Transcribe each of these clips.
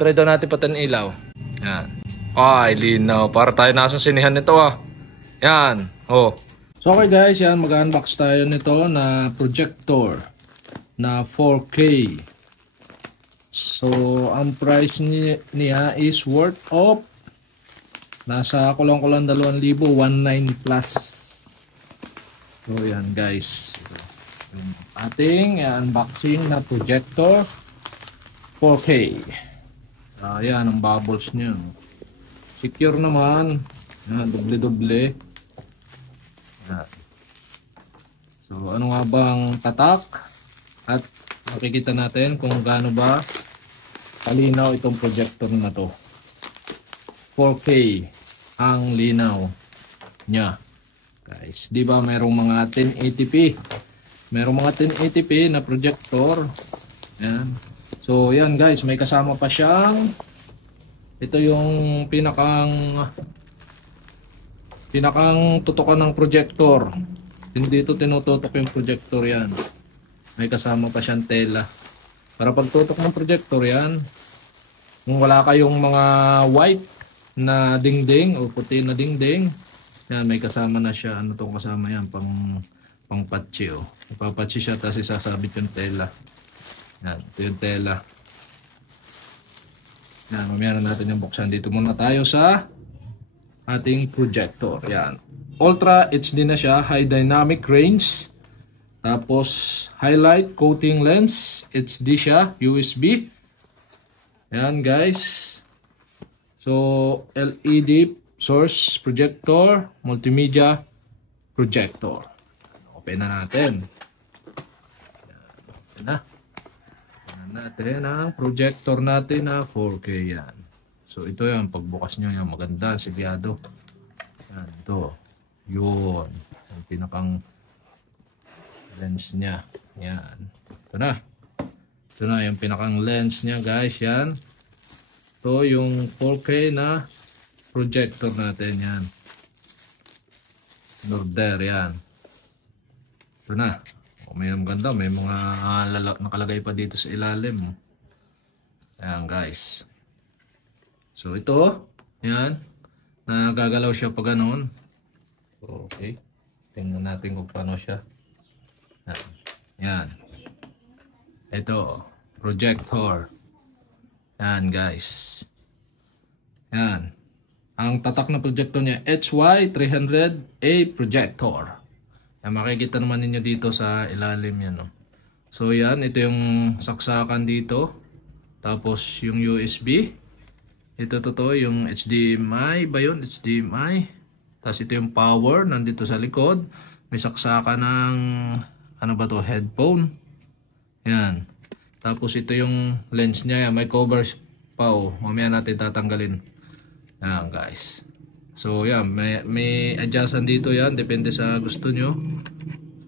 Try daw natin patan ilaw. Yan. Ay, linaw. Para tayo nasa sinihan nito ah. Yan. Oh. So okay guys, yan. Mag-unbox tayo nito na projector na 4K. So, ang price niya is worth of nasa kulang-kulang 2,000, 1,900 plus. So, yan guys. Yung ating unboxing na projector 4K. So, yan ang bubbles niya. Secure naman. Yan, doble-doble. Yan. So, ano nga bang tatak? At makikita natin kung gaano ba kalinaw itong projector na to. 4K ang linaw niya. Guys, di ba mayroong mga 1080p? Merong mga 1080p na projector. Yan. So, yan guys, may kasama pa siyang ito yung pinakang tutukan ng projector. Hindi ito tinututok yung projector yan. May kasama pa siyang tela. Para pagtutok ng projector yan, kung wala kayong mga white na dingding o puti na dingding, yan, may kasama na siya. Ano itong kasama yan? Pang patsi o. Ipapatsi siya tapos isasabit yung tela. Yan, ito yung tela. Yan, mamaya na natin yung buksan. Dito muna tayo sa ating projector. Yan. Ultra HD na siya. High dynamic range. Tapos, highlight coating lens. HD siya. USB. Yan guys. So, LED source projector. Multimedia projector. Open na natin. Open na. Natin ang projector natin na 4K yan. So ito yan, pagbukas nyo yan, maganda, sigurado. Yan, ito. Yun. Ang pinakang lens niya. Yan. Ito na. Ito na yung pinakang lens niya guys, yan. Ito yung 4K na projector natin, yan. Order, yan. Ito na. May maganda, may mga nakalagay pa dito sa ilalim. Ayan guys. So ito, yan. Nagagalaw siya pag ganoon. Okay. Tingnan natin kung paano siya. Yan. Ito, projector. Yan guys. Yan. Ang tatak na projector niya, HY300A projector. Yan, makikita naman ninyo dito sa ilalim yan. No? So yan, ito yung saksakan dito. Tapos yung USB. Ito yung HDMI ba yun? HDMI. Tapos ito yung power, nandito sa likod. May saksakan ng, ano ba to, headphone. Yan. Tapos ito yung lens niya. Yan, may covers pa oh. Mamaya natin tatanggalin. Yan guys. So yan, may adjustan dito yan, depende sa gusto nyo.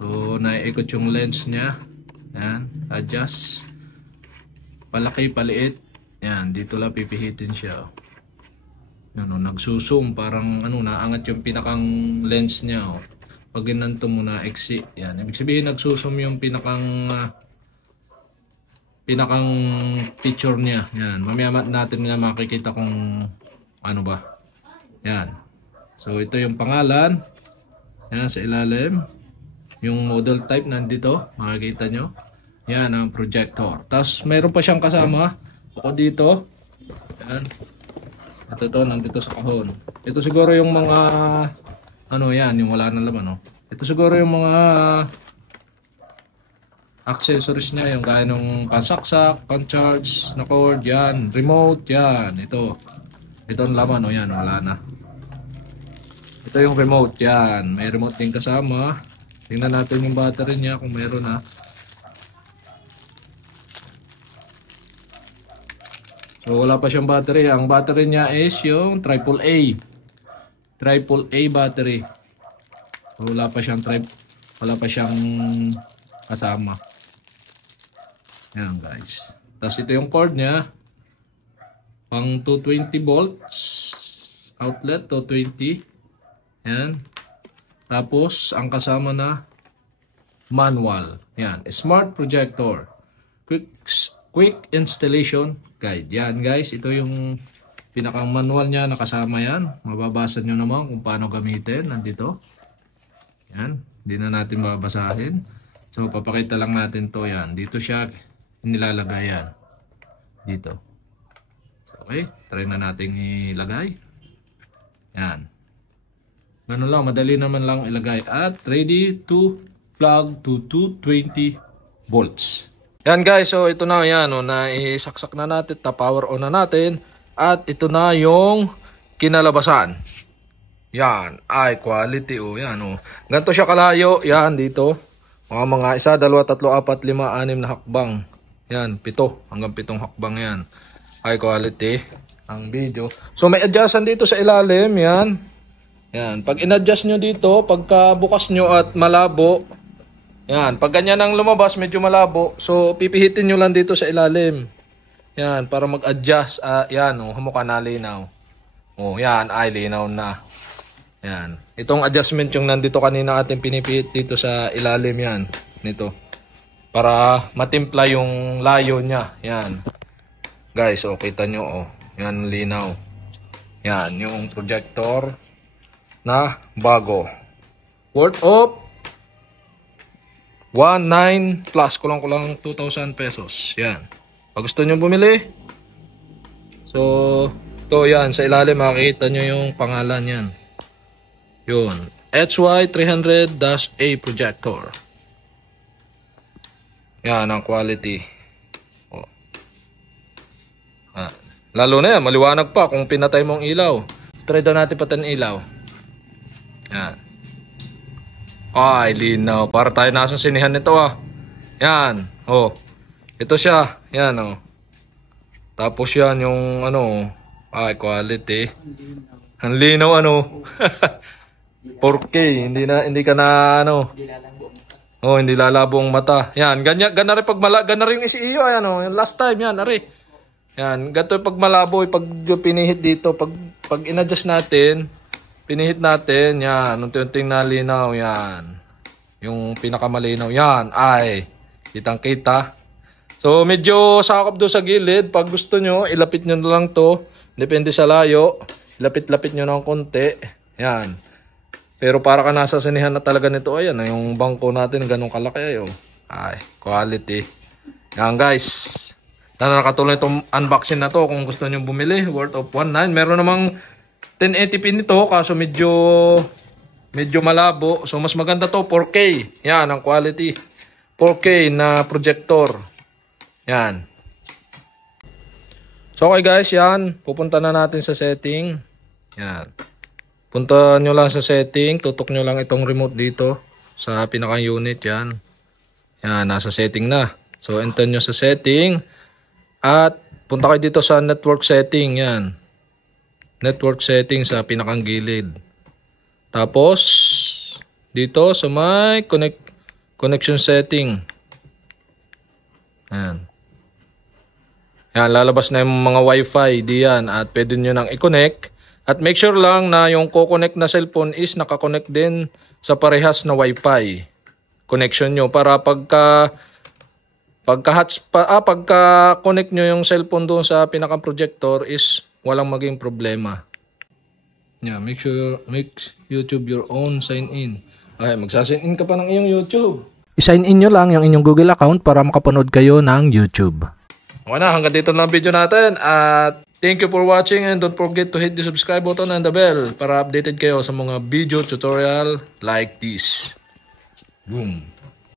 So naiikot yung lens nya. Yan, adjust. Palaki, paliit. Yan, dito lang pipihitin siya. Yan, nagsusum, parang naangat yung pinakang lens nya. Pag ginanto mo na exit, yan. Ibig sabihin nagsusum yung pinakang picture nya. Yan, mamaya natin na makikita kung ano ba. Yan. So ito yung pangalan. Yan sa ilalim. Yung model type nandito. Makikita nyo. Yan ang projector. Tapos mayroon pa siyang kasama. Bukod dito. Yan. Ito nandito sa kahon. Ito siguro yung mga yan. Yung wala na laman. Ito siguro yung mga accessories niya. Yung gaya ng pansaksak, pan-charge na cord. Yan. Remote. Yan. Ito ang laman. Yan. Wala na. Ito yung remote, yan. May remote din kasama. Tingnan natin yung battery niya kung meron na. So wala pa siyang battery. Ang battery niya is yung AAA. AAA battery. So wala pa siyang kasama. Yan guys. Tapos ito yung cord niya. Pang 220 volts. Outlet 220. Yan. Tapos, ang kasama na manual. Yan. Smart projector. Quick Installation Guide. Yan guys, ito yung pinakang manual niya, nakasama yan. Mababasa nyo naman kung paano gamitin. Nandito. Yan, hindi na natin babasahin. So, papakita lang natin to yan. Dito siya nilalagay yan. Dito. Okay, try na natin ilagay. Yan. Ganun lang, madali naman lang ilagay. At ready to plug to 220 volts. Yan guys, so ito na yan. Naisaksak na natin, power on na natin. At ito na yung kinalabasan. Yan, ay quality yan Ganito siya kalayo, yan dito. Mga 1, 2, 3, 4, 5, 6 na hakbang. Yan, 7 hanggang 7 hakbang yan. High quality ang video. So may adjustan dito sa ilalim, yan. Yan, pag in-adjust nyo dito, pagka bukas nyo at malabo, yan, pag ganyan ang lumabas, medyo malabo, so pipihitin nyo lang dito sa ilalim. Yan, para mag-adjust. Yan, humukha na linaw. Yan, ay linaw na. Yan. Itong adjustment yung nandito kanina ating pinipihit dito sa ilalim yan. Nito. Para matimpla yung layo niya. Yan. Guys, kita nyo, Yan, linaw. Yan, yung projector na bago. Worth of 1,900 plus. Kulang-kulang 2,000 pesos. Yan. Pag gusto nyo bumili, so, to yan, sa ilalim makikita nyo yung pangalan yan. Yun, HY300-A projector. Yan, ang quality. Lalo na yan, maliwanag pa kung pinatay mong ilaw. Try daw natin patan ilaw. Yan. Ay, linaw. Para tayo nasa sinihan nito Yan, ito siya. Yan Tapos yan yung ay quality. Ang linaw 4K, hindi ka na hindi lalabo ang mata. Yan, ganyan rin pag gana rin si iyo yung last time yan, ari. Yan, ganito pag malabo, pag pinihit dito, pag in-adjust natin, pinihit natin, yan, unti-unting nalinaw yan. Yung pinakamalinaw yan, ay kitang-kita. So, medyo sakop doon sa gilid. Pag gusto nyo, ilapit nyo na lang to. Depende sa layo. Ilapit-lapit nyo ng konti. Yan. Pero para ka nasa sinihan na talaga nito. Ayan, yung bangko natin, ganun kalaki. Ay, quality. Yan guys. Nakatulong itong unboxing na to. Kung gusto nyo bumili, worth of 1,900. Meron namang 1080p nito. Kaso medyo malabo. So, mas maganda to, 4K. Yan, ang quality. 4K na projector. Yan. So okay guys, yan. Pupunta na natin sa setting. Yan. Punta nyo lang sa setting. Tutok nyo lang itong remote dito. Sa pinakang unit yan. Yan, nasa setting na. So enter nyo sa setting. At punta kayo dito sa network setting. Yan. Network setting sa pinakang gilid. Tapos dito sa may connection setting. Yan. Yan, lalabas na yung mga wifi diyan at pwede nyo nang i-connect. At make sure lang na yung co-connect na cellphone is nakakonect din sa parehas na wifi connection nyo para pagka-connect nyo yung cellphone doon sa pinaka-projector is walang maging problema. Yeah, make YouTube your own sign in. Ay, magsa-sign in ka pa ng iyong YouTube. I-sign in nyo lang yung inyong Google account para makapanood kayo ng YouTube. Okay na, hanggang dito na ang video natin. At thank you for watching and don't forget to hit the subscribe button and the bell para updated kayo sa mga video tutorial like this. Boom!